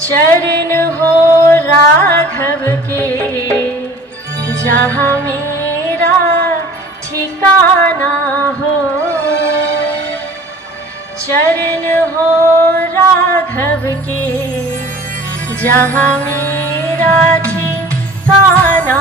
चरण हो राघव के जहाँ मेरा ठिकाना हो, चरण हो राघव के जहाँ मेरा ठिकाना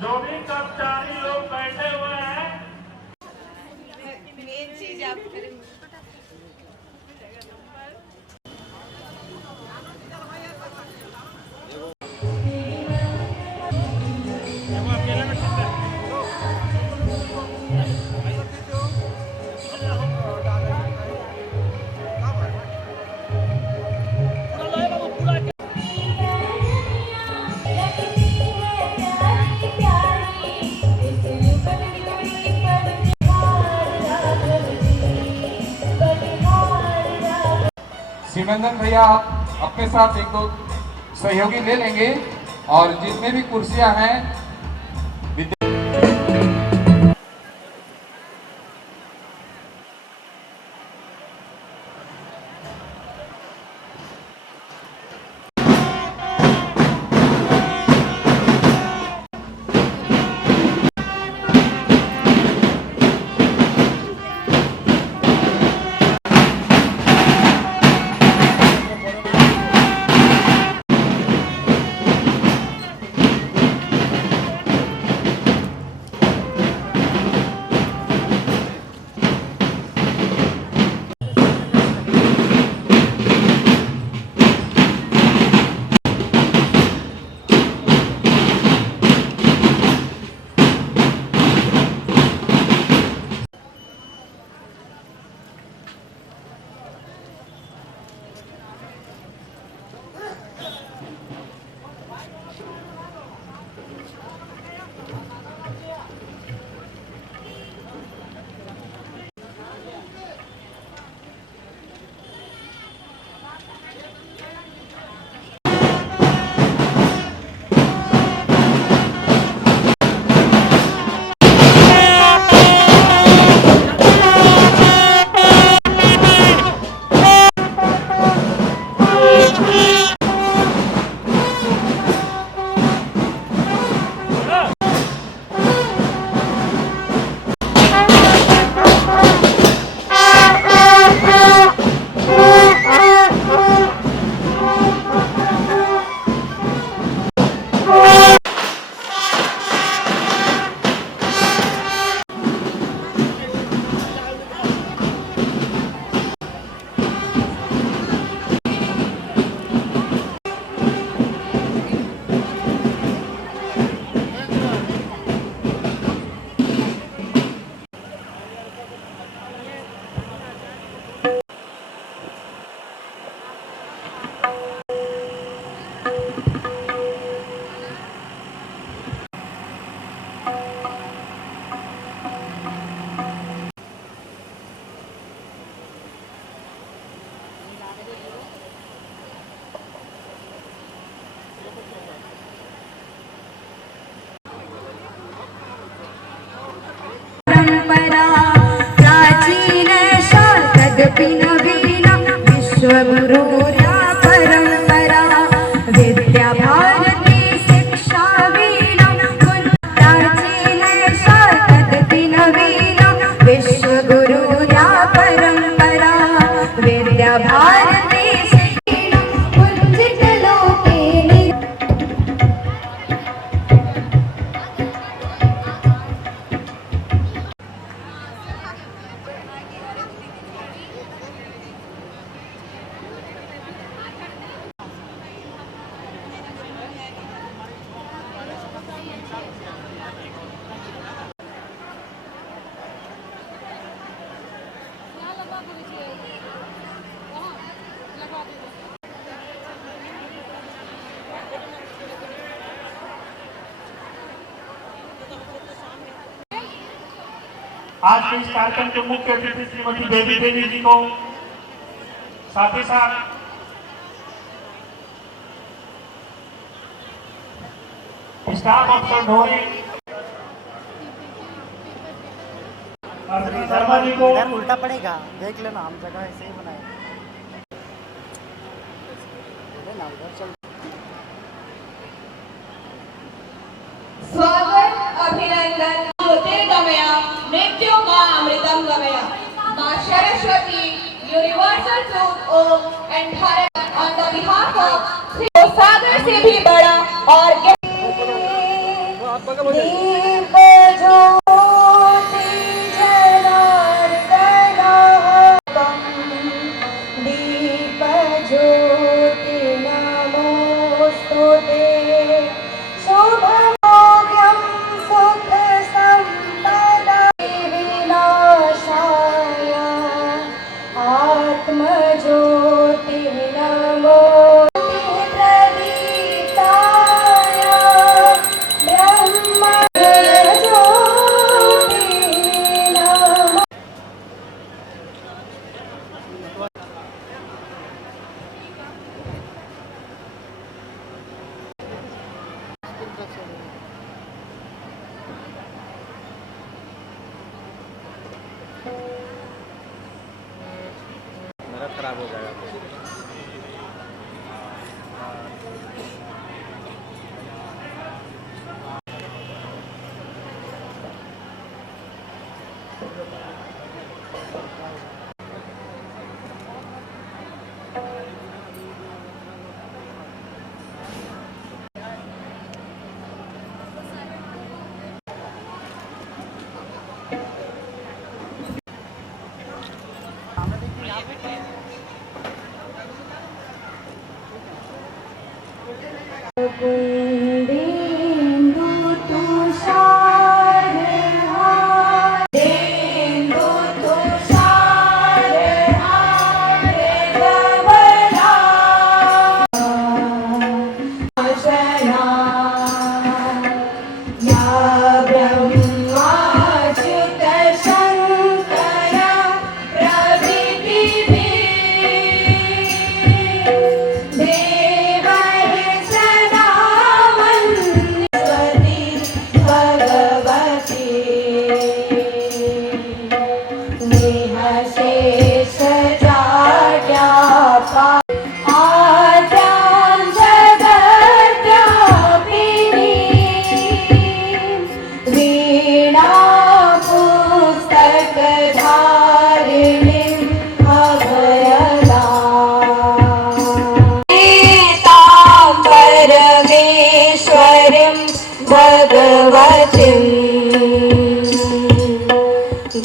जो भी कर्मचारी लोग बैठे हुए हैं, मेन चीज आप करेंगे। सिमंदन भैया आप अपने साथ एक दो सहयोगी ले लेंगे और जितने भी कुर्सियां हैं विश्वगुरुर्या परंपरा विद्या आज के इस कार्यक्रम के मुख्य अतिथि श्रीमती बेबी देवी जी को, साथ ही साथ स्टाफ अफसर ढोरी शर्मा जी को, इधर उल्टा पड़ेगा, देख लेना, हम जगह ऐसे ही बनाए ना, उधर चल। स्वागत अभिनंदन ज्योतिर्गमया मृत्यु का अमृतम गमया मां Saraswati universal truth Om and Bharat on the behalf of Shri Sagar से भी बड़ा और दीप ज्योति जनार्दन दीप ज्योति नमोस्तुते शुभमोग्यं सुख संपदा विनाशाय आत्मज्योति नमो मेरा खराब हो जाएगा। कुंदेन्दु तुषार हारेन्दु तुषार हारे धवला शना या ब्रह्माच्युत शंकर प्रभृतिभिः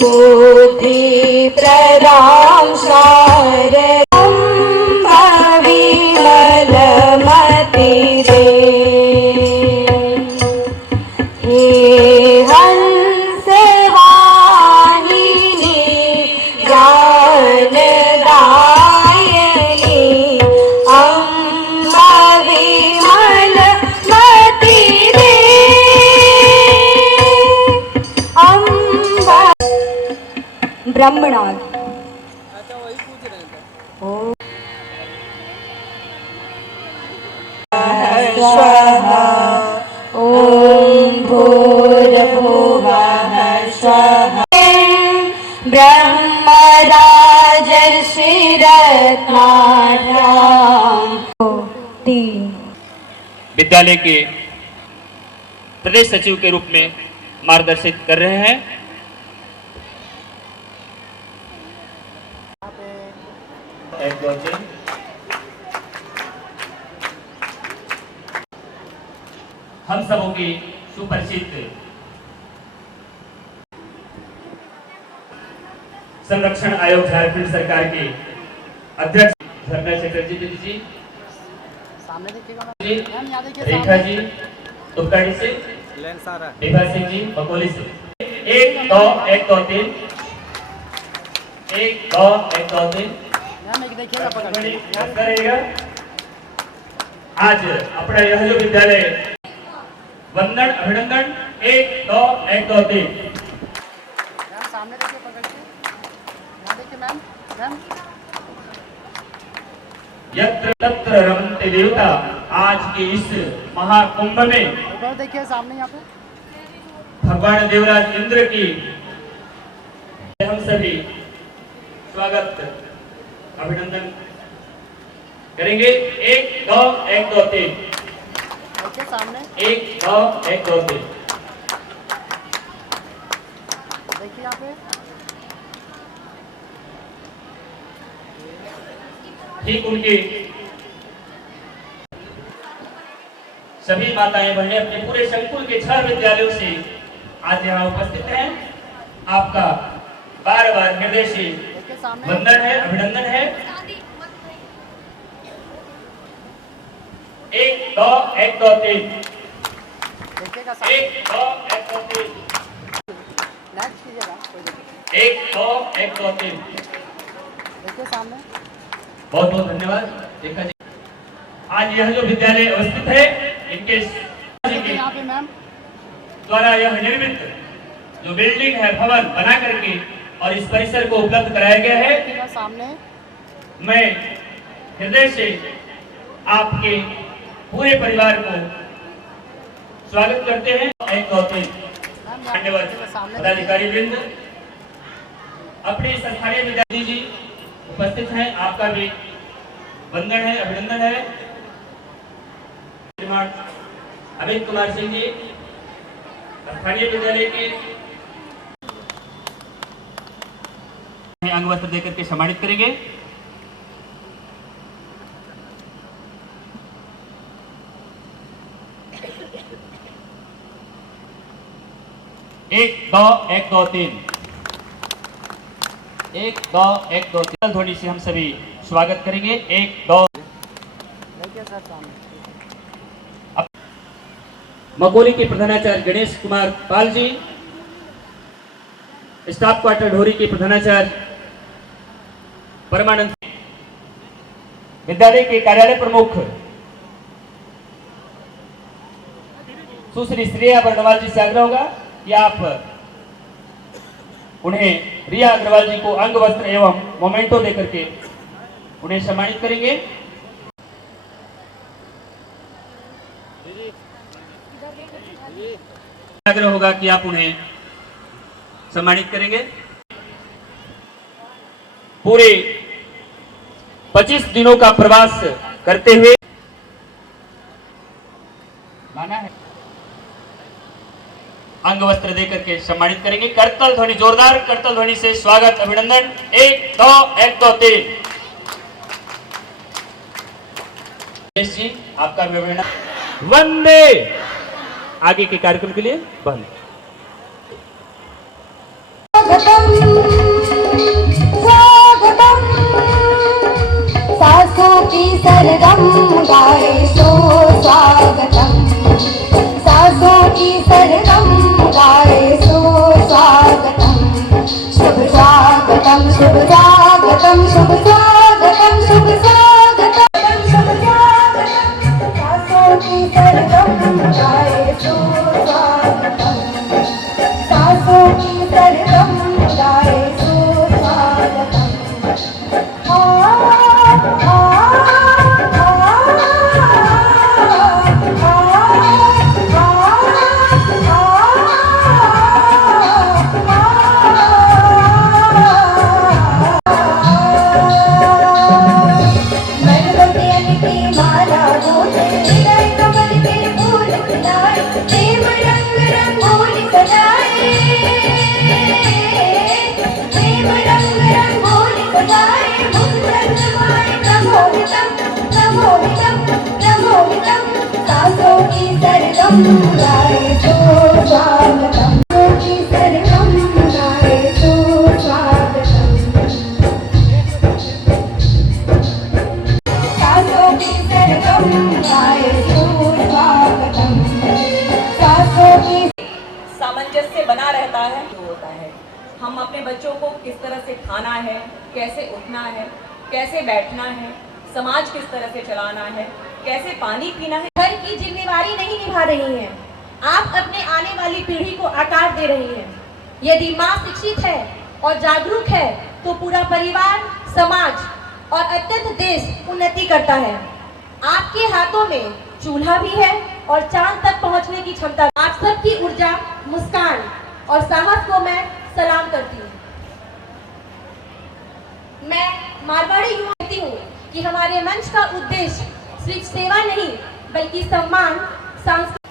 बुद्धि प्रदां शारदं विमलमति दे हे हंस वाहिनी ज्ञानदायिनी अम्ब विमलमति दे ब्रह्मणाद। अच्छा वही पूछ रहे थे। स्वाहा ओम भूर्भुवः स्वाहा ब्रह्मराजर्षिरत्नाढ्याम्। विद्यालय के प्रदेश सचिव के रूप में मार्गदर्शित कर रहे हैं। एक दो तीन। हम सबों की सुपरिचित संरक्षण आयोग झारखंड सरकार के अध्यक्ष धर्मेंद्र चटर्जी जी, सामने देखिएगा जी, मैम, यहाँ देखिए रेखा जी तुपकाड़ी से, लेंस आ रहा है। विभा सिंह जी बकोली से। 1 2 1 2 3 1 2 1 2 3 मैम एक देखिएगा पकड़ के। करेगा। आज अपना यह जो विद्यालय वंदन अभिनंदन 1 2 1 2 3 मैम सामने मैम यत्र तत्र रमन्ते देवता। आज के इस महाकुंभ में उधर देखिए सामने यहाँ पे भगवान देवराज इंद्र की हम सभी स्वागत अभिनंदन करेंगे। 1 2 1 2 3। देखिए सामने 1 2 1 2 3। देखिए यहाँ पे ठीक उनकी सभी माताएं बहनें अपने पूरे संकुल के 6 विद्यालयों से आज यहाँ उपस्थित हैं। आपका बार बार हृदय से देखिए सामने वंदन है, अभिनंदन है। 1 2 1 2 3। देखिएगा सामने 1 2 1 2 3। नेक्स्ट कीजिएगा कोई दिक्कत 1 2 1 2 3। नहीं। देखिए सामने बहुत बहुत धन्यवाद। देखा जी आज यह जो विद्यालय अवस्थित है इनके देखिए यहाँ पे मैम द्वारा यह निर्मित जो बिल्डिंग है भवन बना करके और इस परिसर को उपलब्ध कराया गया है। देखिएगा सामने मैं हृदय से आपके पूरे परिवार को स्वागत करते हैं। 1 2 3। मैम यहाँ धन्यवाद पे सामने पदाधिकारी वृंद। अपने स्थानीय विद्यार्थी जी उपस्थित हैं, आपका भी वंदन है, अभिनंदन है। श्रीमान अमित कुमार सिंह जी स्थानीय विद्यालय के अंग वस्त्र देकर के सम्मानित करेंगे। एक दो 1 2 3। 1 2 1 2 3 ध्वनि से हम सभी स्वागत करेंगे। 1 2। देखिए सर सामने मकोली के प्रधानाचार्य गणेश कुमार पाल जी, स्टाफ क्वार्टर ढोरी के प्रधानाचार्य परमानंद, विद्यालय के कार्यालय प्रमुख सुश्री श्रेया बर्णवाल जी से आग्रह होगा कि आप उन्हें रिया अग्रवाल जी को अंग वस्त्र एवं मोमेंटो देकर के उन्हें सम्मानित करेंगे। आग्रह होगा कि आप उन्हें सम्मानित करेंगे। पूरे 25 दिनों का प्रवास करते हुए माना है अंग वस्त्र देकर के सम्मानित करेंगे। करतल ध्वनि, जोरदार करतल ध्वनि से स्वागत अभिनंदन। 1 2 1 2 3। जी आपका भी अभिनंदन। वंदे आगे के कार्यक्रम के लिए बंद। स्वागतम सासों की सरगम गाए सो स्वागतम, सासों की सरगम गाए सो स्वागतम। शुभ स्वागतम शुभ स्वागतम शुभ स्वागतम शुभ स्वागतम शुभ स्वागतम, सासों की सरगम गाए सो स्वागतम, सासों की सरगम गाए सो स्वागतम। सामंजस्य बना रहता है जो होता है। हम अपने बच्चों को किस तरह से खाना है, कैसे उठना है, कैसे बैठना है, समाज किस तरह से चलाना है, कैसे पानी पीना है, घर की जिम्मेवारी नहीं निभा रही हैं। आप अपने आने वाली पीढ़ी को आकार दे रही हैं। यदि माँ शिक्षित है और जागरूक है तो पूरा परिवार, समाज और अत्यंत देश उन्नति करता है। आपके हाथों में चूल्हा भी है और चांद तक पहुंचने की क्षमता। आप सबकी ऊर्जा, मुस्कान और साहस को मैं सलाम करती हूँ। मैं मारवाड़ी युवा कहती हूँ कि हमारे मंच का उद्देश्य सिर्फ सेवा नहीं बल्कि सम्मान, सांस्कृतिक।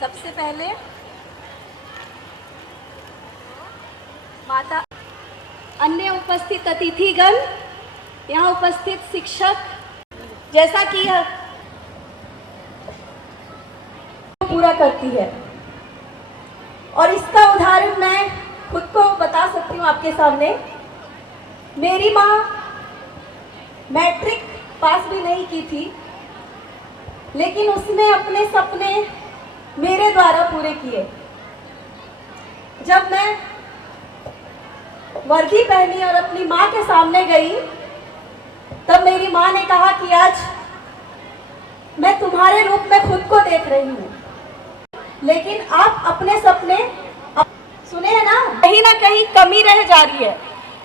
सबसे पहले माता, अन्य उपस्थित अतिथिगण, यहाँ उपस्थित शिक्षक, जैसा कि यह पूरा करती है और इसका उदाहरण मैं खुद को बता सकती हूँ आपके सामने। मेरी माँ मैट्रिक पास भी नहीं की थी, लेकिन उसने अपने सपने मेरे द्वारा पूरे किए। जब मैं वर्दी पहनी और अपनी माँ के सामने गई, तब मेरी माँ ने कहा कि आज मैं तुम्हारे रूप में खुद को देख रही हूँ, लेकिन आप अपने सपने सुने हैं ना, कहीं ना कहीं कमी रह जा रही है।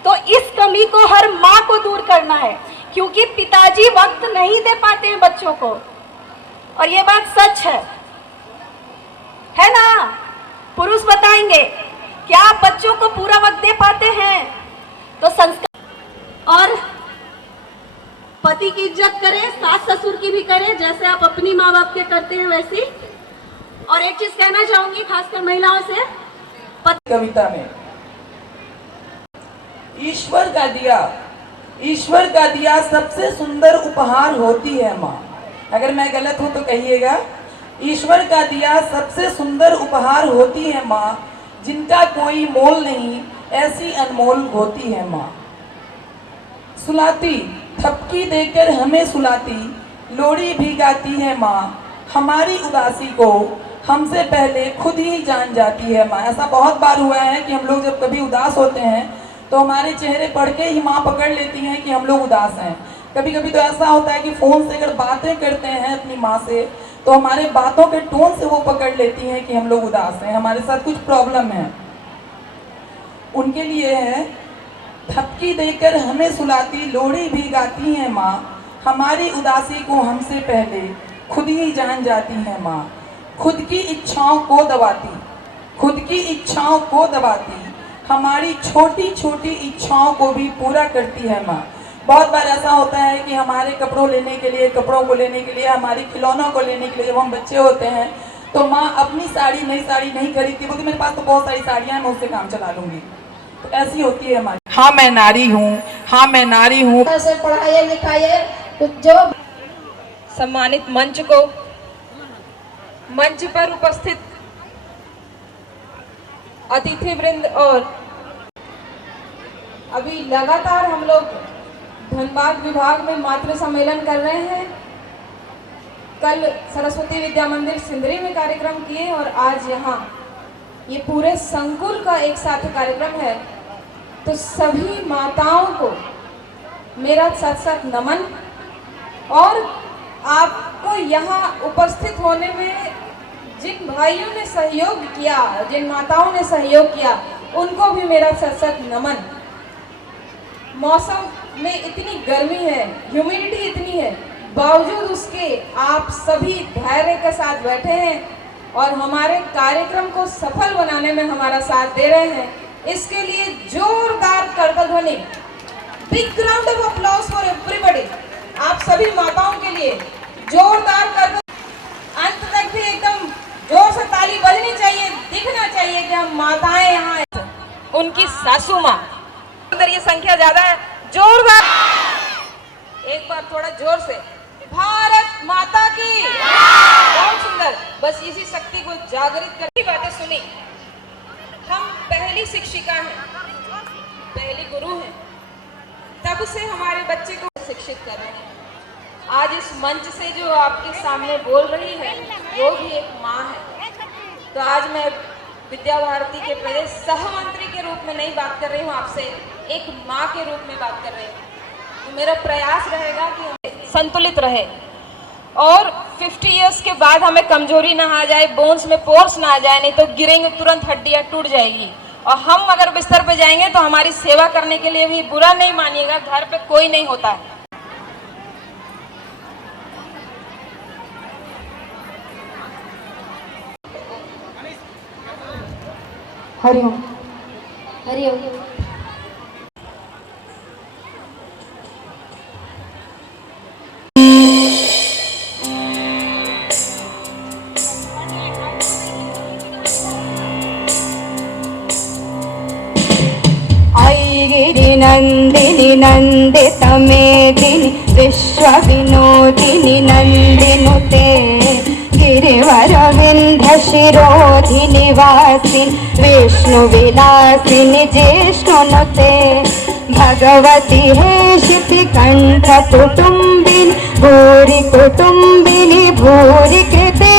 तो इस कमी को हर माँ को दूर करना है, क्योंकि पिताजी वक्त नहीं दे पाते हैं बच्चों को, और ये बात सच है ना? पुरुष बताएंगे क्या आप बच्चों को पूरा वक्त दे पाते हैं? तो संस्कार और पति की इज्जत करें, सास ससुर की भी करें, जैसे आप अपनी माँ बाप के करते हैं वैसी। और एक चीज कहना चाहूंगी खासकर महिलाओं से, कविता में ईश्वर का दिया सबसे सुंदर उपहार होती है माँ। अगर मैं गलत हूं तो कहिएगा। ईश्वर का दिया सबसे सुंदर उपहार होती है माँ, जिनका कोई मोल नहीं, ऐसी अनमोल होती है माँ। सुलाती, थपकी देकर हमें सुलाती, लोरी भी गाती है माँ। हमारी उदासी को हमसे पहले खुद ही जान जाती है माँ। ऐसा बहुत बार हुआ है कि हम लोग जब कभी उदास होते हैं तो हमारे चेहरे पढ़ के ही माँ पकड़ लेती हैं कि हम लोग उदास हैं। कभी कभी तो ऐसा होता है कि फ़ोन से अगर बातें करते हैं अपनी माँ से, तो हमारे बातों के टोन से वो पकड़ लेती हैं कि हम लोग उदास हैं, हमारे साथ कुछ प्रॉब्लम है। उनके लिए है, थपकी देकर हमें सुलाती, लोरी भी गाती है माँ। हमारी उदासी को हमसे पहले खुद ही जान जाती है माँ। खुद की इच्छाओं को दबाती, हमारी छोटी छोटी इच्छाओं को भी पूरा करती है माँ। बहुत बार ऐसा होता है कि हमारे कपड़ों को लेने के लिए, हमारे खिलौनों को लेने के लिए जब हम बच्चे होते हैं तो माँ अपनी नई साड़ी नहीं खरीदती, बोलती मेरे पास तो बहुत सारी साड़ियाँ हैं, मैं उससे काम चला लूँगी। तो ऐसी होती है हमारी। हाँ मैं नारी हूँ। से पढ़ाइए लिखाइए। तो जो सम्मानित मंच पर उपस्थित अतिथि वृंद, और अभी लगातार हम लोग धनबाद विभाग में मातृ सम्मेलन कर रहे हैं। कल सरस्वती विद्या मंदिर सिंदरी में कार्यक्रम किए और आज यहाँ ये पूरे संकुल का एक साथ कार्यक्रम है। तो सभी माताओं को मेरा सत सत नमन, और आपको यहाँ उपस्थित होने में जिन भाइयों ने सहयोग किया, जिन माताओं ने सहयोग किया, उनको भी मेरा सत सत नमन। मौसम में इतनी गर्मी है, ह्यूमिडिटी इतनी है, बावजूद उसके आप सभी धैर्य के साथ बैठे हैं और हमारे कार्यक्रम को सफल बनाने में हमारा साथ दे रहे हैं। इसके लिए जोरदार करताल ध्वनि, big round of applause for everybody. आप सभी माताओं के लिए जोरदार करताल। अंत तक भी एकदम जोर से ताली बजनी चाहिए, दिखना चाहिए कि हम माताएं यहाँ हैं। उनकी सासू माँ, उधर ये संख्या ज्यादा है, जोरदार एक बार थोड़ा जोर से, भारत माता की। बहुत सुंदर। बस इसी शक्ति को जागृत करती बातें सुनी। हम पहली शिक्षिका हैं, पहली गुरु हैं, तब से हमारे बच्चे को शिक्षित कर रहे हैं। आज इस मंच से जो आपके सामने बोल रही है वो भी एक माँ है। तो आज मैं विद्या भारती के प्रदेश सहमंत्री के रूप में नहीं बात कर रही हूँ आपसे, एक माँ के रूप में बात कर रही हूँ। तो मेरा प्रयास रहेगा कि संतुलित रहे और 50 इयर्स के बाद हमें कमजोरी ना आ जाए, बोन्स में पोर्स ना आ जाए, नहीं तो गिरेंगे तुरंत हड्डियां टूट जाएगी। और हम अगर बिस्तर पे जाएंगे तो हमारी सेवा करने के लिए भी, बुरा नहीं मानिएगा, घर पे कोई नहीं होता है। हरिओम। हरिओम। गिरि नंदिनी नंदित मेदिनी विश्व विनोदिनी नंदिनुते गिरिवर विंध्य शिरोधिनी वासिनी विष्णु विलासिनी जिष्णुनुते भगवती हेशिति कंठ कुटुंबिनी भूरि कुटुंबिनी भूरि कृते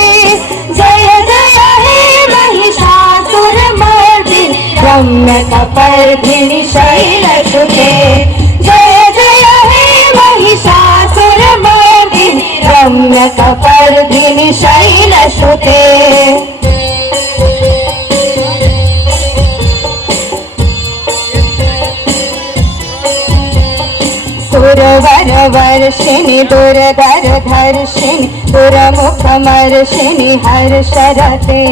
जय जय हे महिषासुरमर्दिनी रम्य कपर्दिनी शैलसुते जय जय हे महिषासुरमर्दिनी रम्य कपर्दिनी शैलसुते। सुरवर वर्षिणि दुर्धर धर्षिणि दुर्मुखमर्षिणि हर्षरते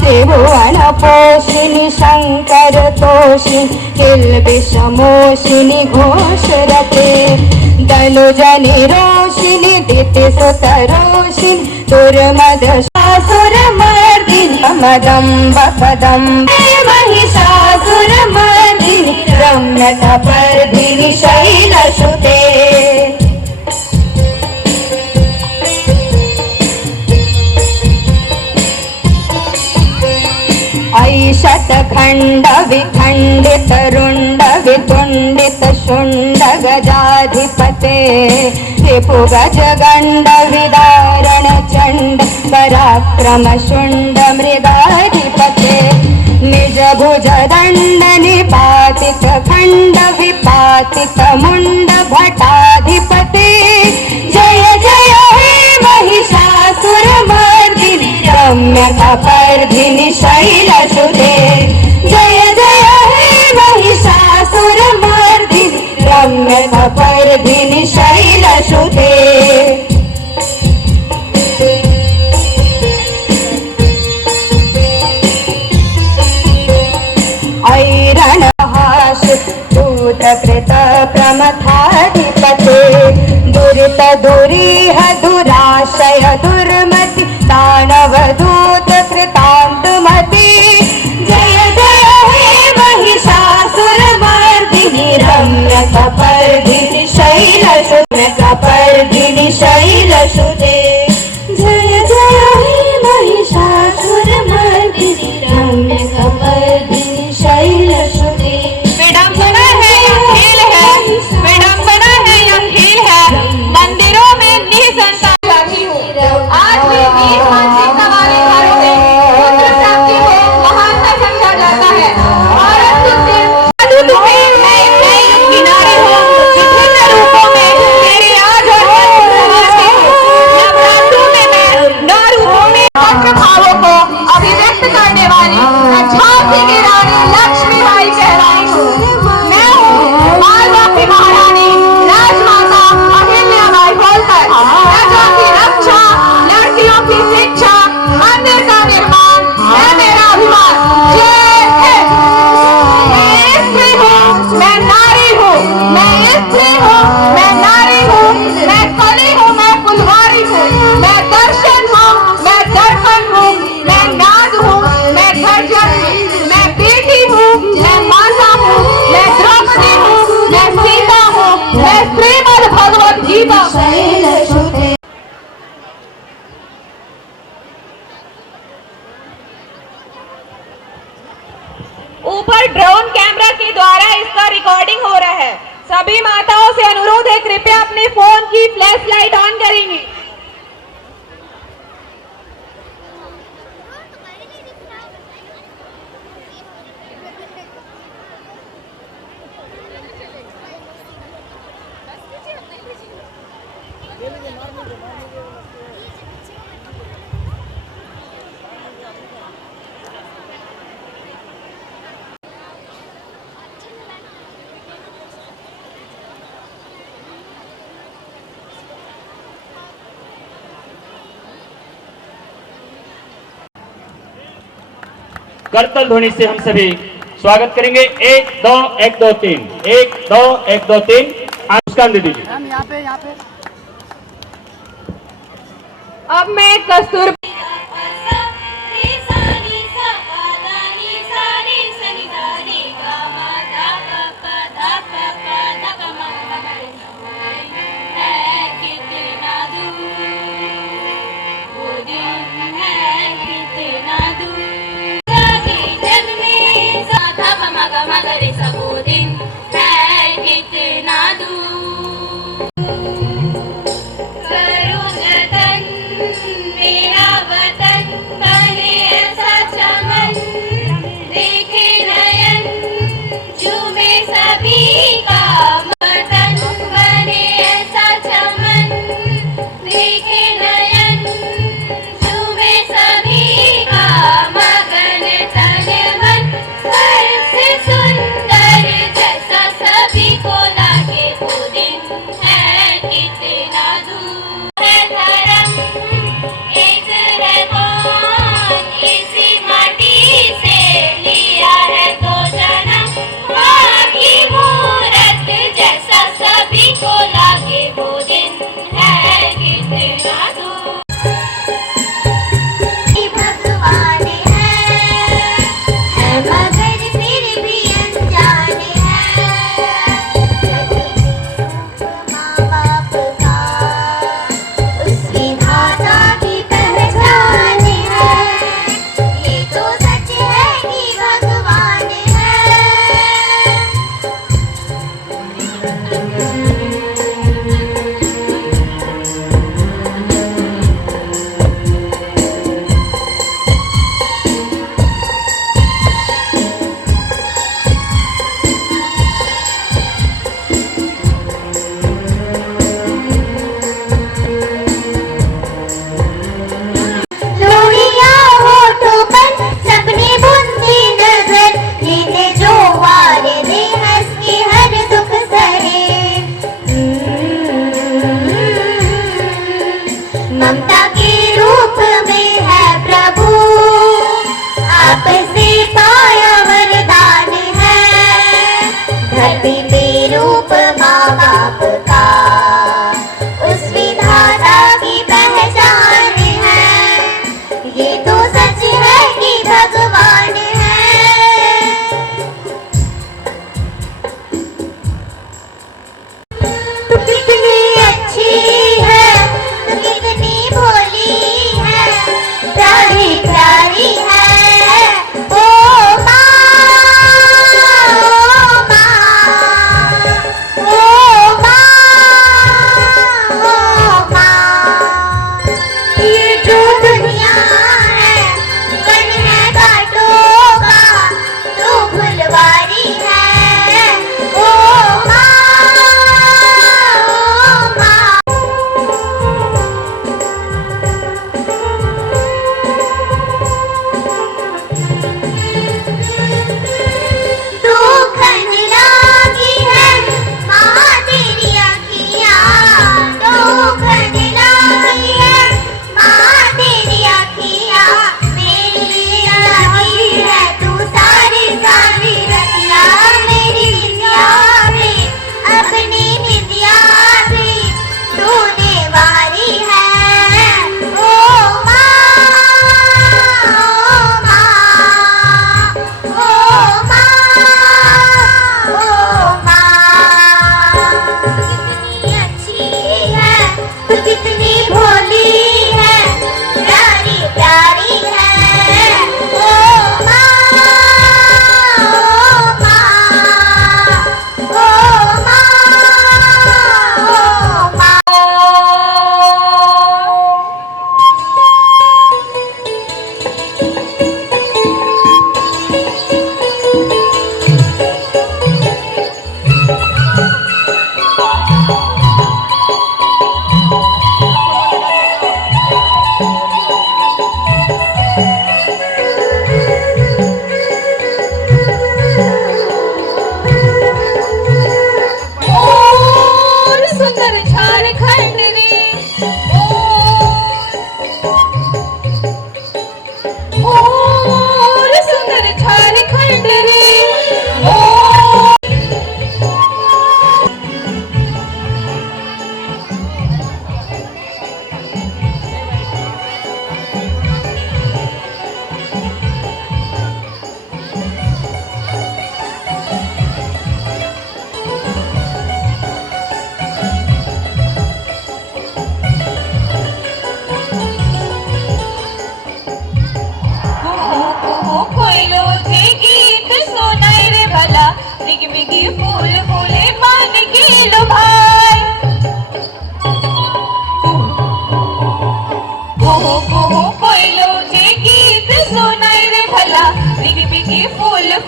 त्रिभुवन पोषिणि शंकर तोषिणि किल्बिषमोषिणि घोषरते दनुजनि रोषिणि दितिसुतरोषिणि दुर्मदशासुरमर्दिनि मदम्ब कदम्ब महिषासुरमर्दिनि रम्य कपर्दिनि शैलसुते। ऐशतखण्ड विखण्डित रुण्ड वितुण्डित शुण्ड गजाधिपते रिपु गजगण्ड विदारण चण्ड पराक्रम शुण्ड मृदाधिपते निज भुज दण्ड निपातित खण्ड विपातित मुण्ड भटाधिपते जय जय हे महिषासुरमर्दिनि रम्य कपर्दिनि शैलसुते जय जय हे महिषासुरमर्दिनि रम्य कपर्दिनि शैलसुते। ऐरणहास दूतकृत प्रमथाधिपते दुरित दुरीह दुराशय दुर्मति दानव दूत कृतान्तमति जय जय हे महिषासुरमर्दिनि रम्य कपर्दिनि शैलसुते कपर्दिनि शैलसुते जय जय हे महिषासुरमर्दिनि रम्य कपर्दिनि शैलसुते। विडंबना है या खेल है, विडंबना है या खेल है, मंदिरों में निसंतान बैठी हूँ। आज भी वीर मानसिक सवारी घरों में पुत्र प्राप्ति को महानता समझा जाता है। औरत तो सिर्फ तुम्हें मैं किनारे हूँ विभिन्न रूपों में तेरी आज और समाती हूँ। नवरात्रों में मैं 9 रूपों में पत्र भावों को अभिव्यक्त करने वाली मैं झांसी की रानी लक्ष्मीबाई कहलाई हूँ। मैं हूँ मालवा की महारानी राजमाता अहिल्याबाई होलकर। प्रजा की रक्षा, लड़कियों की शिक्षा, मंदिर का निर्माण है मेरा अभिमान। जय हिंद। मैं स्त्री हूँ, मैं नारी हूँ, मैं स्त्री हूँ, मैं नारी हूँ, मैं कली हूँ, मैं फुलवारी हूँ, मैं दर्शन हूँ, मैं दर्पण हूँ, मैं नाद हूँ, मैं गर्जन हूँ, मैं बेटी हूँ, मैं माता हूँ, मैं द्रौपदी हूँ, मैं सीता हूँ, मैं श्रीमद् भगवद गीता। ऊपर ड्रोन कैमरा के द्वारा इसका रिकॉर्डिंग हो रहा है। सभी माताओं से अनुरोध है कृपया अपने फोन की फ्लैश लाइट ऑन करेंगी। ले लीजिए, मार लीजिए। करतल ध्वनि से हम सभी स्वागत करेंगे। 1 2 1 2 3 1 2 1 2 3 मुस्कान दे दीजिए। मैम यहाँ पे अब मैं कस्तूर मेरा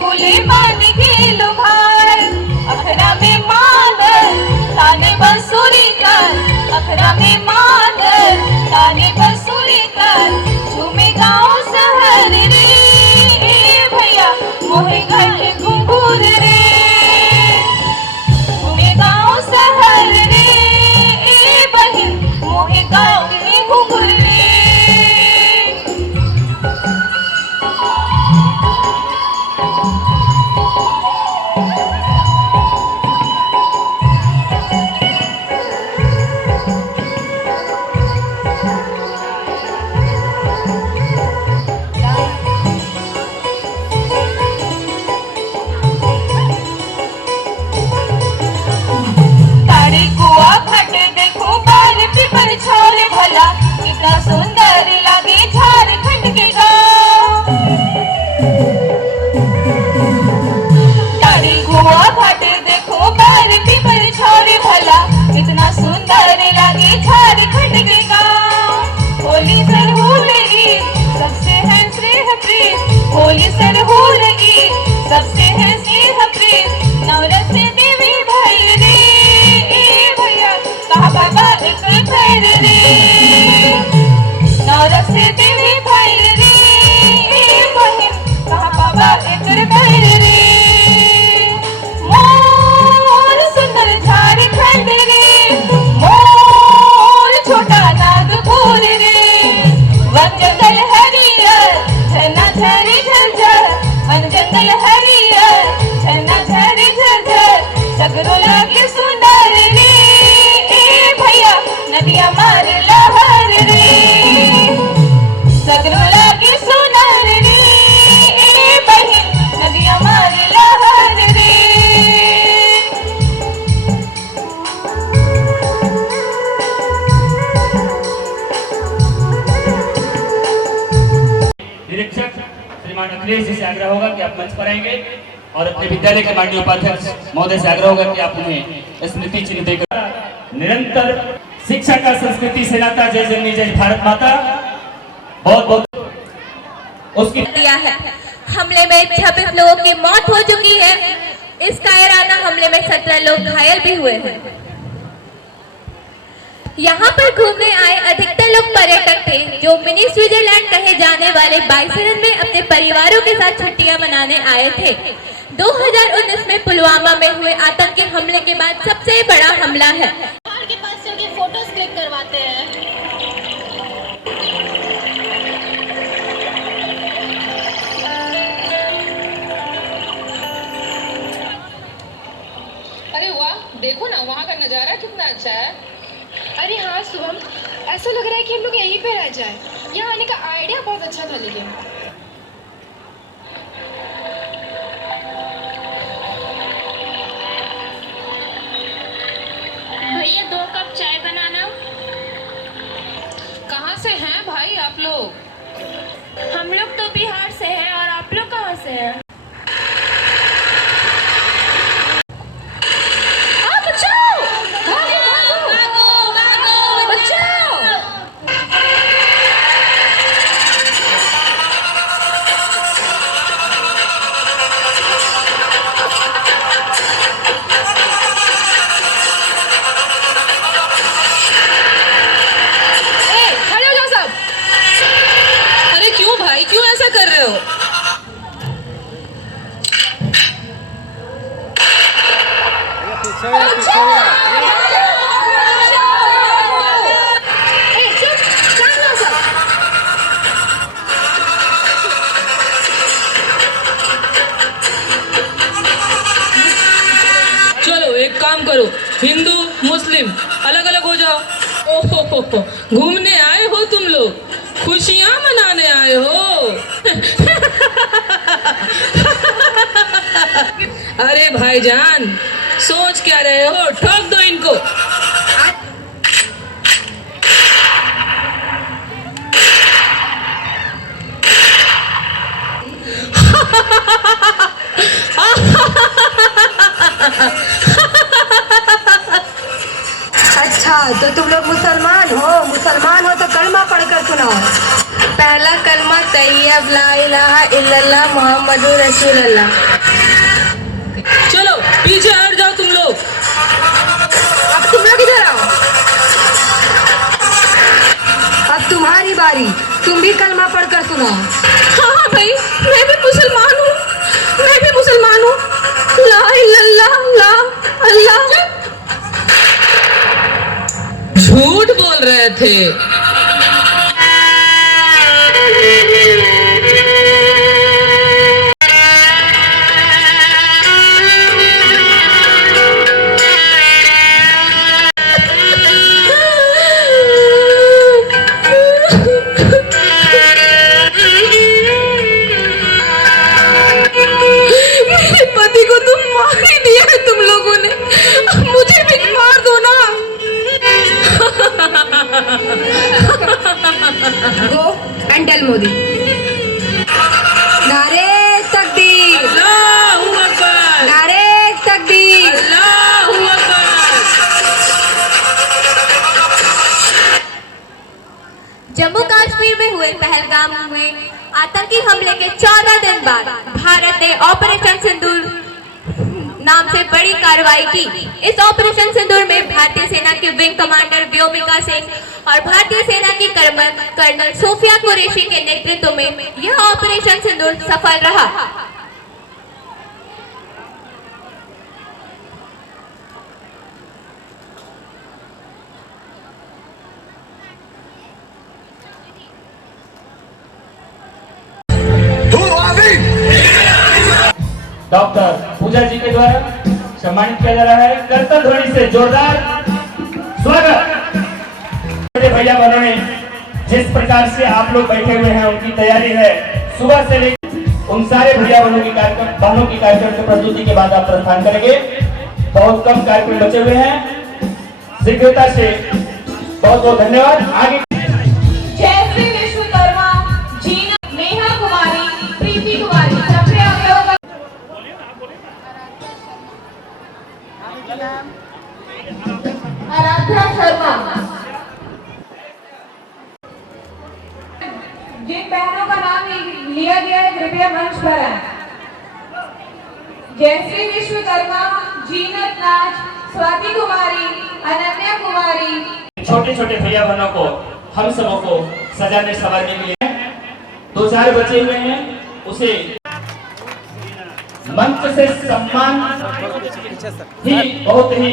फूले मान के लुभार, अखरा में मादर ताने बंसुरी कर, अखरा में मादर ताने बंसुरी कर, झूमे गाँव शहर रे भैया मोहे घट घुंघरू रे, झूमे गाँव शहर रे बहिन मोहे गाँव में घुंघरू रे। तारी कुआ घट देखो बार पीपर छोर भला, कितना सुंदर लगे झारखंड के गाँव। तारी कुआ घट देखो बार पीपर छोर भला, कितना सुंदर लगे झारखंड के गाँव। होली सरहुल गीत सबसे है स्नेह प्रीत, होली सरहुल गीत सबसे है स्नेह प्रीत, नवरस देवी भाई रे भैया कहा बाबा एक पैर रे, नवरस देवी भाई रे बहिन कहा बाबा एक पैर रे। मोर सुंदर झारखंड रे, मोर छोटा नागपुर रे, वन जंगल हरियर झरना झरी झरझर, वन जंगल हरियर झरना झरी झरझर, सगरो लागे सुंदर रे भैया नदिया मार लहर रे, सगरो लागे सुंदर रे बहिन नदिया मार लहर रे। निरीक्षक श्रीमान अखिलेश जी से आग्रह होगा कि आप मंच पर आएंगे और अपने विद्यालय के माननीय उपाध्यक्ष महोदय से आग्रह होगा कि आप उन्हें स्मृति चिन्ह देकर निरंतर शिक्षा का संस्कृति से नाता, जय जननी जय भारत माता, बहुत बहुत उसकी दिया है। हमले में 26 लोगों की मौत हो चुकी है। इस कायराना हमले में 17 लोग घायल भी हुए हैं। यहाँ पर घूमने आए अधिकतर लोग पर्यटक थे जो मिनी स्विट्जरलैंड कहे जाने वाले बाइसरन में अपने परिवारों के साथ छुट्टियां मनाने आए थे। 2019 में पुलवामा में हुए आतंकी हमले के बाद सबसे बड़ा हमला है। पहाड़ के पास चल के फोटोज क्लिक करवाते हैं। अरे वाह, देखो ना वहाँ का नजारा कितना अच्छा है। अरे हाँ शुभम, ऐसा लग रहा है कि हम लोग यहीं पे रह जाए। यहाँ आने का आइडिया बहुत अच्छा था। लेकिन भैया 2 कप चाय बनाना। कहाँ से हैं भाई आप लोग? हम लोग तो बिहार से हैं और आप लोग कहाँ से हैं? क्यों ऐसा कर रहे हो? चलो एक काम करो, हिंदू मुस्लिम अलग अलग हो जाओ। ओहो, घूमने आए हो तुम लोग, खुशियां मनाने आए हो। अरे भाईजान, सोच क्या रहे हो? ठोक दो इनको। अच्छा, तो तुम लोग मुसलमान हो तो कलमा पढ़कर सुनाओ। पहला कलमा तैयब ला इलाहा इल्लल्लाह मुहम्मदुर रसूलुल्लाह। चलो पीछे हट जाओ तुम लोग। अब तुम लोग इधर आओ। अब तुम्हारी बारी, तुम भी कलमा पढ़कर सुनाओ। हाँ भाई, मैं भी मुसलमान हूँ, मैं भी मुसलमान हूँ। ला इल्लल्लाह ला अल्लाह। झूठ बोल रहे थे। मेरे पति को तुम मार ही दिया है तुम लोगों ने, मुझे भी मार दो ना। Go and tell Modi. नारे तकबीर, अल्लाहू अकबर, नारे तकबीर। अल्लाहू अकबर। जम्मू कश्मीर में हुए पहलगाम में आतंकी हमले के 14 दिन बाद भारत ने ऑपरेशन सिंदूर नाम से बड़ी कार्रवाई की। इस ऑपरेशन सिंदूर में भारतीय सेना के विंग कमांडर व्योमिका सिंह और भारतीय सेना की कर्नल सोफिया कुरैशी के नेतृत्व में यह ऑपरेशन सिंदूर सफल रहा। डॉक्टर पूजा जी के द्वारा सम्मानित किया जा रहा है। कर्तव्य ध्वनि से जोरदार स्वागत। भैया बहनों ने जिस प्रकार से आप लोग बैठे हुए हैं, उनकी तैयारी है सुबह से लेकर उन सारे भैया बहनों की कार्यक्रम की प्रस्तुति के बाद आप प्रस्थान करेंगे। बहुत कम कार्यक्रम बचे हुए हैं, शीघ्रता से। बहुत बहुत धन्यवाद। आगे जयश्री विश्वकर्मा, जीना, नेहा कुमारी, प्रीति कुमारी, सबसे आगे होगा आराध्या शर्मा। जिन बहनों का नाम लिया गया है कृपया मंच पर आए। जयश्री विश्वकर्मा, जीनत नाज, स्वाति कुमारी, अनन्या कुमारी। छोटे छोटे भैया बहनों को, हम सबों को सजाने संवारने के लिए 2-4 बचे हुए हैं, उसे मंच से सम्मान ही बहुत ही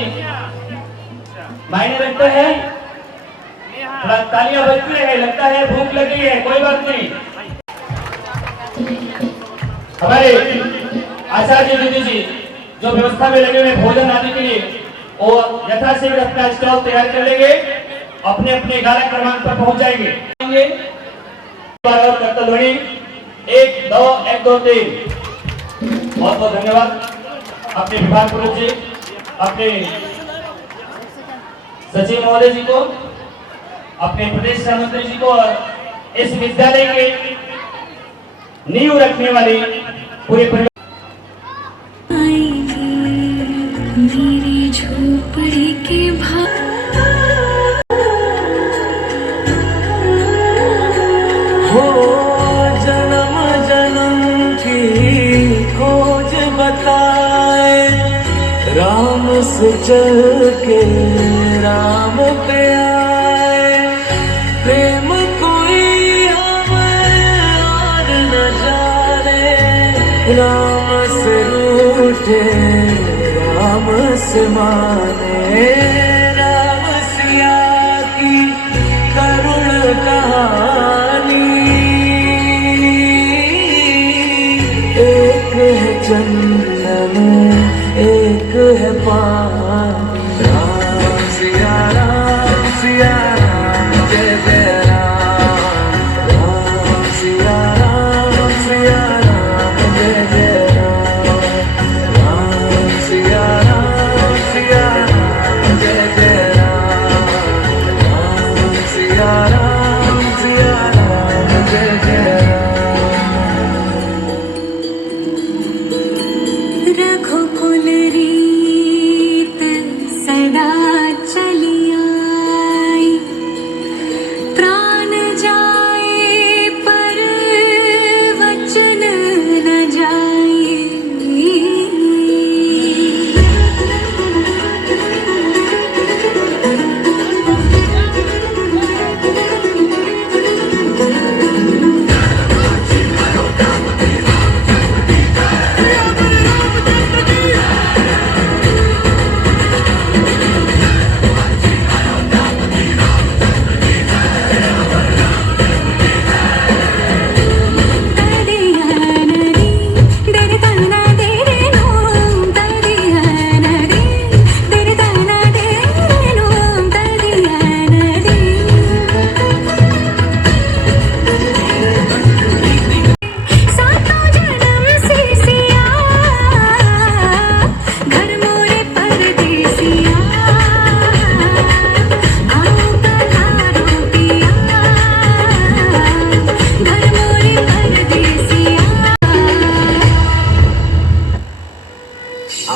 मायने रखता है। थोड़ा तालियां बजती है, लगता है भूख लगी है, कोई बात नहीं। हमारे आचार्य दीदी जी जो व्यवस्था में लगे हुए भोजन आदि के लिए, वो यथाशीघ्र अपना स्टॉल तैयार कर लेंगे, अपने अपने 11 क्रमांक पर पहुंच जाएंगे। कर्तव्य ध्वनि 1 2 1 2 3। बहुत बहुत धन्यवाद अपने विभाग प्रमुख जी, अपने सचिव महोदय जी को, अपने प्रदेश सहमंत्री जी को, और इस विद्यालय के नींव रखने वाली पूरे परिवार। मेरी झोपड़ी के हो जन्म जन्म की खोज बताए, राम से चल के राम पे आए। प्रेम कोई हमें और न जाने, राम से रूठे राम से माने। राम सिया की करुण कहानी, एक है चंदन एक है पानी। राम सिया राम जय जय राम। राम सिया राम जय जय राम। राम सिया राम जय जय राम। राम सिया राम जय जय राम। रघुकुल रीत सदा चली आई, प्राण जाए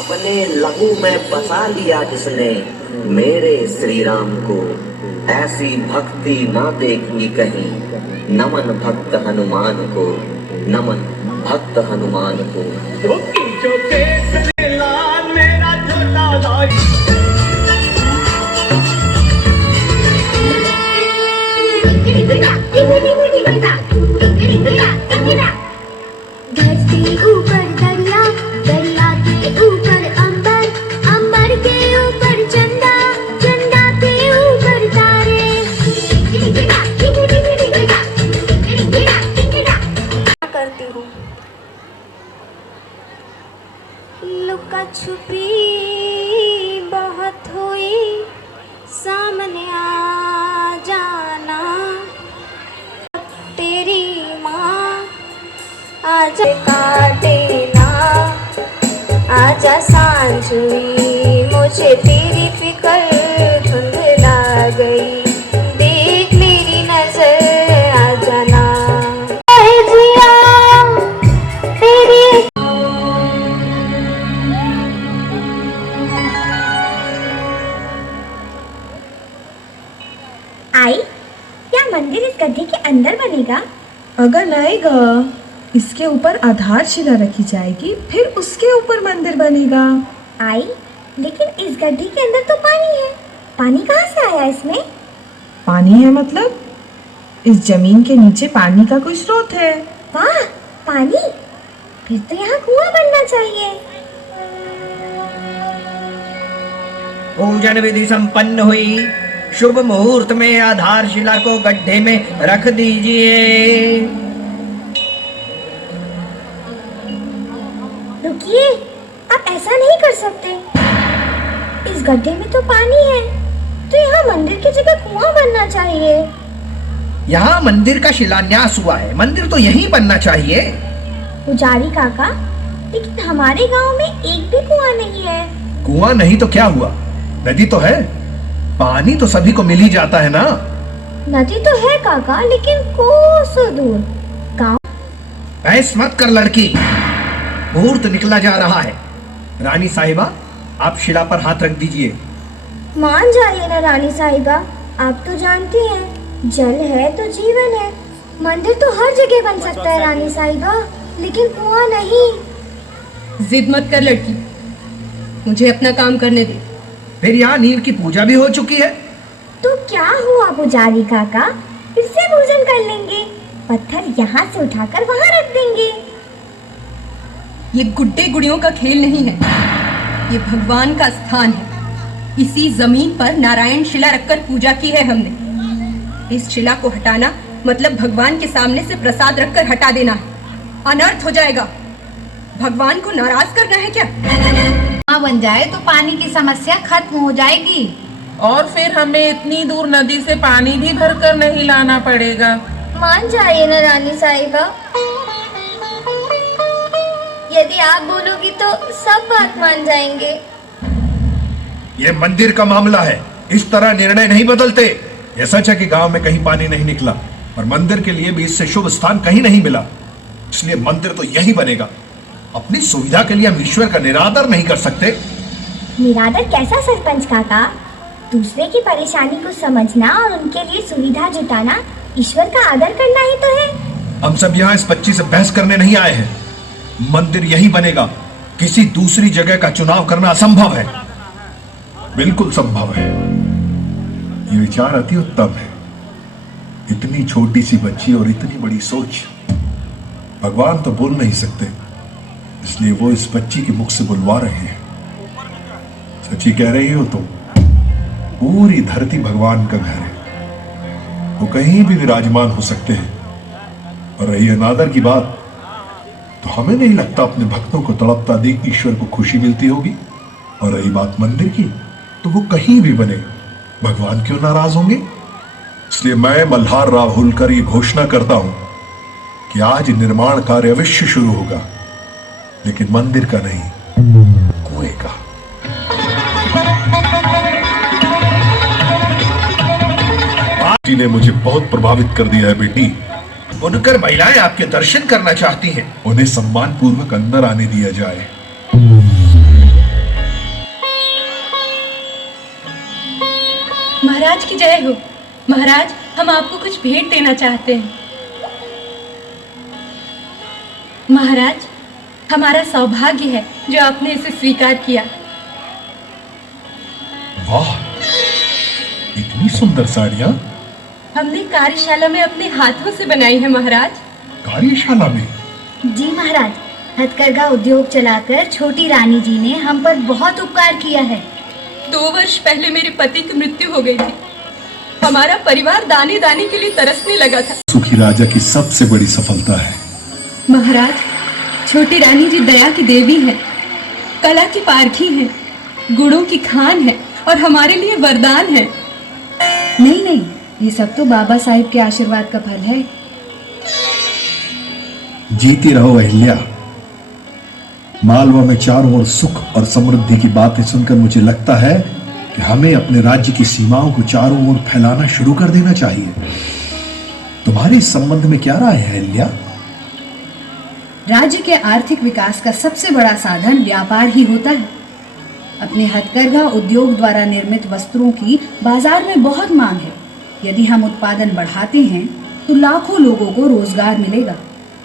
अपने लहू में बसा लिया जिसने मेरे श्री राम को, ऐसी भक्ति ना देखी कहीं। नमन भक्त हनुमान को, नमन भक्त हनुमान को। धरती ऊपर दरिया, दरिया के ऊपर अंबर, अंबर के ऊपर चंदा, चंदा के ऊपर तारे। करती हूँ लुका छुपी बहुत हुई, सामने आ जाना तेरी माँ, आजा काटे ना, आजा सांझ हुई, मुझे तेरी फिक्र धुंधला गई, देख मेरी नजर आ जाना। जिया तेरी आई, क्या मंदिर इस गड्ढे के अंदर बनेगा? अगर लगेगा इसके ऊपर आधारशिला रखी जाएगी, फिर उसके ऊपर मंदिर बनेगा। आई, लेकिन इस गड्ढे के अंदर तो पानी है, पानी कहाँ से आया इसमें? पानी है मतलब इस जमीन के नीचे पानी का कोई स्रोत है। वाह, पानी! फिर तो यहाँ कुआं बनना चाहिए। पूजन विधि संपन्न हुई, शुभ मुहूर्त में आधारशिला को गड्ढे में रख दीजिए। रुकिए, आप ऐसा नहीं कर सकते। इस गड्ढे में तो पानी है, तो यहाँ मंदिर की जगह कुआं बनना चाहिए। यहाँ मंदिर का शिलान्यास हुआ है, मंदिर तो यहीं बनना चाहिए। पुजारी काका, लेकिन हमारे गांव में एक भी कुआं नहीं है। कुआं नहीं तो क्या हुआ, नदी तो है, पानी तो सभी को मिल ही जाता है ना। नदी तो है काका, लेकिन कोसों दूर। गांव बहस मत कर लड़की, मुहूर्त निकला जा रहा है। रानी साहिबा, आप शिला पर हाथ रख दीजिए। मान जाइए ना रानी साहिबा, आप तो जानती हैं जल है तो जीवन है। मंदिर तो हर जगह बन सकता है रानी साहिबा, लेकिन कुआं नहीं। जिद मत कर लड़की, मुझे अपना काम करने दे। फिर यहाँ नील की पूजा भी हो चुकी है। तो क्या हुआ पुजारी काका, फिर से पूजन कर लेंगे। पत्थर यहाँ से उठाकर वहाँ रख देंगे। ये गुड्डे गुड़ियों का खेल नहीं है, ये भगवान का स्थान है। इसी जमीन पर नारायण शिला रखकर पूजा की है हमने। इस शिला को हटाना मतलब भगवान के सामने से प्रसाद रखकर हटा देना है। अनर्थ हो जाएगा। भगवान को नाराज करना है क्या? बन जाए तो पानी की समस्या खत्म हो जाएगी, और फिर हमें इतनी दूर नदी से पानी भी भरकर नहीं लाना पड़ेगा। मान जाइए ना रानी साहिबा, यदि आप बोलोगी तो सब बात मान जाएंगे। ये मंदिर का मामला है, इस तरह निर्णय नहीं बदलते। ये सच है कि गांव में कहीं पानी नहीं निकला, और मंदिर के लिए भी इससे शुभ स्थान कहीं नहीं मिला, इसलिए मंदिर तो यही बनेगा। अपनी सुविधा के लिए हम ईश्वर का निरादर नहीं कर सकते। निरादर कैसा सरपंच काका? दूसरे की परेशानी को समझना और उनके लिए सुविधा जुटाना ईश्वर का आदर करना ही तो है। हम सब यहाँ इस बच्ची से बहस करने नहीं आए हैं। मंदिर यही बनेगा, किसी दूसरी जगह का चुनाव करना असंभव है। बिल्कुल संभव है, ये विचार अति उत्तम है। इतनी छोटी सी बच्ची और इतनी बड़ी सोच। भगवान तो बोल नहीं सकते, इसलिए वो इस बच्ची के मुख से बुलवा रहे हैं। सच्ची कह रही हो तुम, पूरी धरती भगवान का घर है, वो कहीं भी विराजमान हो सकते हैं। और रही अनादर की बात, तो हमें नहीं लगता अपने भक्तों को तड़पता देख ईश्वर को खुशी मिलती होगी। और रही बात मंदिर की, तो वो कहीं भी बने, भगवान क्यों नाराज होंगे। इसलिए मैं मल्हार राव होलकर ये घोषणा करता हूं कि आज निर्माण कार्य अवश्य शुरू होगा, लेकिन मंदिर का नहीं, कुएं का। जी ने मुझे बहुत प्रभावित कर दिया है बेटी। बुनकर महिलाएं आपके दर्शन करना चाहती हैं। उन्हें सम्मान पूर्वक अंदर आने दिया जाए। महाराज की जय हो। महाराज, हम आपको कुछ भेंट देना चाहते हैं। महाराज, हमारा सौभाग्य है जो आपने इसे स्वीकार किया। वाह, इतनी सुंदर साड़ियां हमने कार्यशाला में अपने हाथों से बनाई है महाराज। कार्यशाला में? जी महाराज, हथकरघा उद्योग चलाकर छोटी रानी जी ने हम पर बहुत उपकार किया है। 2 वर्ष पहले मेरे पति की मृत्यु हो गई थी। हमारा परिवार दाने दाने के लिए तरसने लगा था। सुखी राजा की सबसे बड़ी सफलता है। महाराज, छोटी रानी जी दया की देवी है, कला की पारखी है, गुणों की खान है और हमारे लिए वरदान है। नहीं नहीं, ये सब तो बाबा साहिब के आशीर्वाद का फल है। जीती रहो अहिल्या। मालवा में चारों ओर सुख और समृद्धि की बातें सुनकर मुझे लगता है कि हमें अपने राज्य की सीमाओं को चारों ओर फैलाना शुरू कर देना चाहिए। तुम्हारी इस संबंध में क्या राय है अहिल्या? राज्य के आर्थिक विकास का सबसे बड़ा साधन व्यापार ही होता है। अपने हथकरघा उद्योग द्वारा निर्मित वस्त्रों की बाजार में बहुत मांग है। यदि हम उत्पादन बढ़ाते हैं तो लाखों लोगों को रोजगार मिलेगा।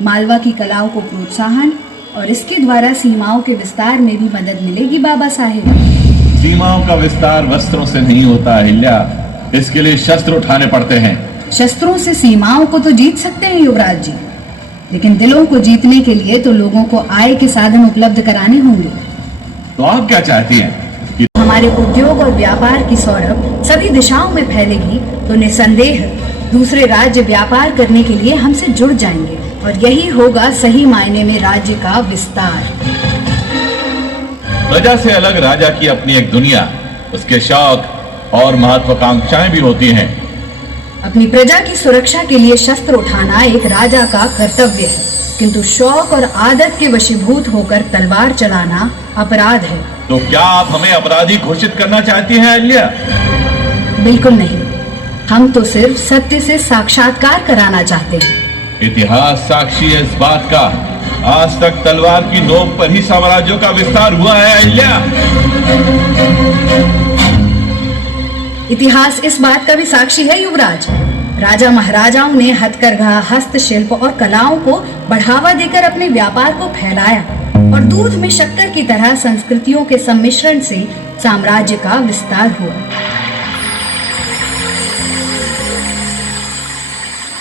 मालवा की कलाओं को प्रोत्साहन और इसके द्वारा सीमाओं के विस्तार में भी मदद मिलेगी बाबा साहेब। सीमाओं का विस्तार वस्त्रों से नहीं होता अहिल्या, इसके लिए शस्त्र उठाने पड़ते हैं। शस्त्रों से सीमाओं को तो जीत सकते हैं युवराज जी, लेकिन दिलों को जीतने के लिए तो लोगों को आय के साधन उपलब्ध कराने होंगे। तो आप क्या चाहती हैं कि हमारे उद्योग और व्यापार की सौरभ सभी दिशाओं में फैलेगी तो निसंदेह दूसरे राज्य व्यापार करने के लिए हमसे जुड़ जाएंगे और यही होगा सही मायने में राज्य का विस्तार। प्रजा से अलग राजा की अपनी एक दुनिया, उसके शौक और महत्वाकांक्षाएं भी होती हैं। अपनी प्रजा की सुरक्षा के लिए शस्त्र उठाना एक राजा का कर्तव्य है, किंतु शौक और आदत के वशीभूत होकर तलवार चलाना अपराध है। तो क्या आप हमें अपराधी घोषित करना चाहती हैं अहिल्या? बिल्कुल नहीं, हम तो सिर्फ सत्य से साक्षात्कार कराना चाहते हैं। इतिहास साक्षी है इस बात का, आज तक तलवार की नोक पर ही साम्राज्यों का विस्तार हुआ है अहिल्या। इतिहास इस बात का भी साक्षी है युवराज। राजा महाराजाओं ने हथकरघा, हस्तशिल्प और कलाओं को बढ़ावा देकर अपने व्यापार को फैलाया और दूध में शक्कर की तरह संस्कृतियों के सम्मिश्रण से साम्राज्य का विस्तार हुआ।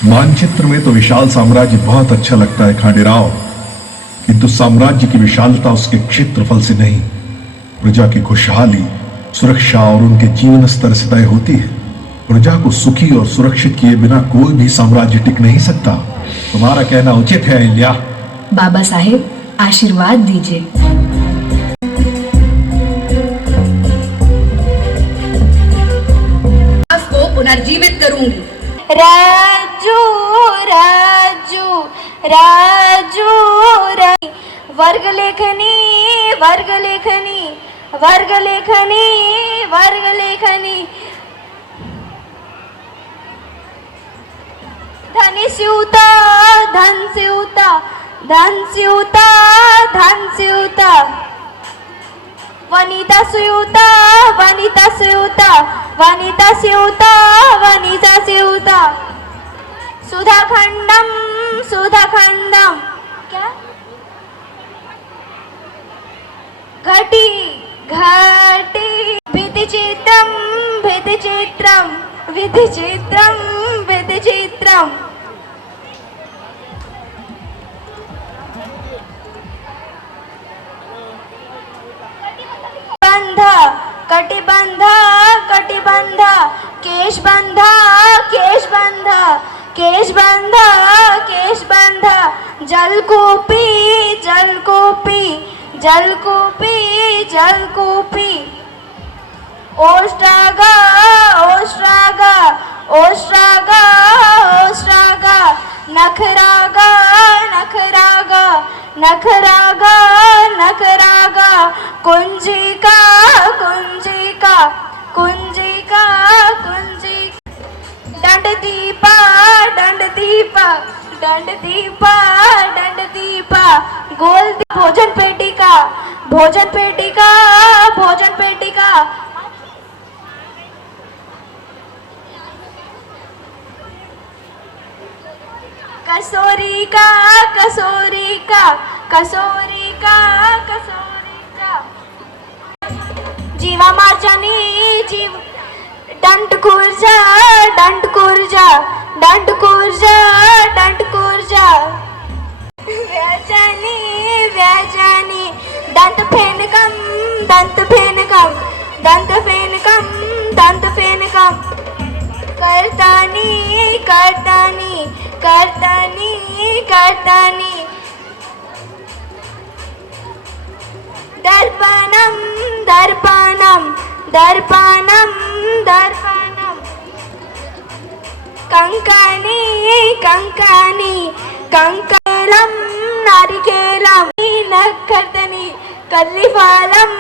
मानचित्र में तो विशाल साम्राज्य बहुत अच्छा लगता है खांडेराव, किंतु साम्राज्य की विशालता उसके क्षेत्रफल से नहीं, प्रजा की खुशहाली, सुरक्षा और उनके जीवन स्तर से तय होती है। प्रजा को सुखी और सुरक्षित किए बिना कोई भी साम्राज्य टिक नहीं सकता। तुम्हारा कहना उचित है अहिल्या। बाबा साहेब, आशीर्वाद दीजिए। को पुनर्जीवित करूंगी। राजू राजू राजू राजू वर्ग लेखनी वर्ग लेखनी वर्ग लेखनी वर्ग लेखनी धनी स्यूता धन स्यूता धन स्यूता धन स्यूता वनिता स्यूता वनिता स्यूता वनिता स्यूता वनिता स्यूता सुधा खंडम क्या घटी घटी भित्तिचित्रम भित्तिचित्रम भित्तिचित्रम भित्तिचित्रम कटिबंध कटिबंध केशबंध केशबंध केशबंध केशबंध जलकूपी जलकूपी जलकूपी जलकूपी ओष्ट्रागा ओष्ट्रागा ओष्ट्रागा ओष्ट्रागा नखरागा नखरागा नखरागा नखरागा कुंजिका कुंजिका कुंजिका कुंजिका दंडदीपा दंडदीपा दंडदीपा दंडदीपा गोल भोजन पेटिका भोजन पेटिका भोजन पेटिका का कसोरी का कसोरी का कसोरी का जीवा मार्जानी जीव डंट कुर्जा डंट कुर्जा डंट कुर्जा डंट कुर्जा व्याजानी व्याजानी दंत फेनकम दंत फेनकम दंत फेनकम दंत फेनकम करतानी करतानी करतानी करतानी दर्पणम दर्पणम दर्पणम दर्पणम कंकानी कंकानी कंकेलम नारिकेलम नक्कर्तनी कदलीफालम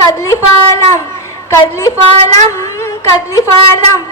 कदलीफालम कदलीफालम कदलीफालम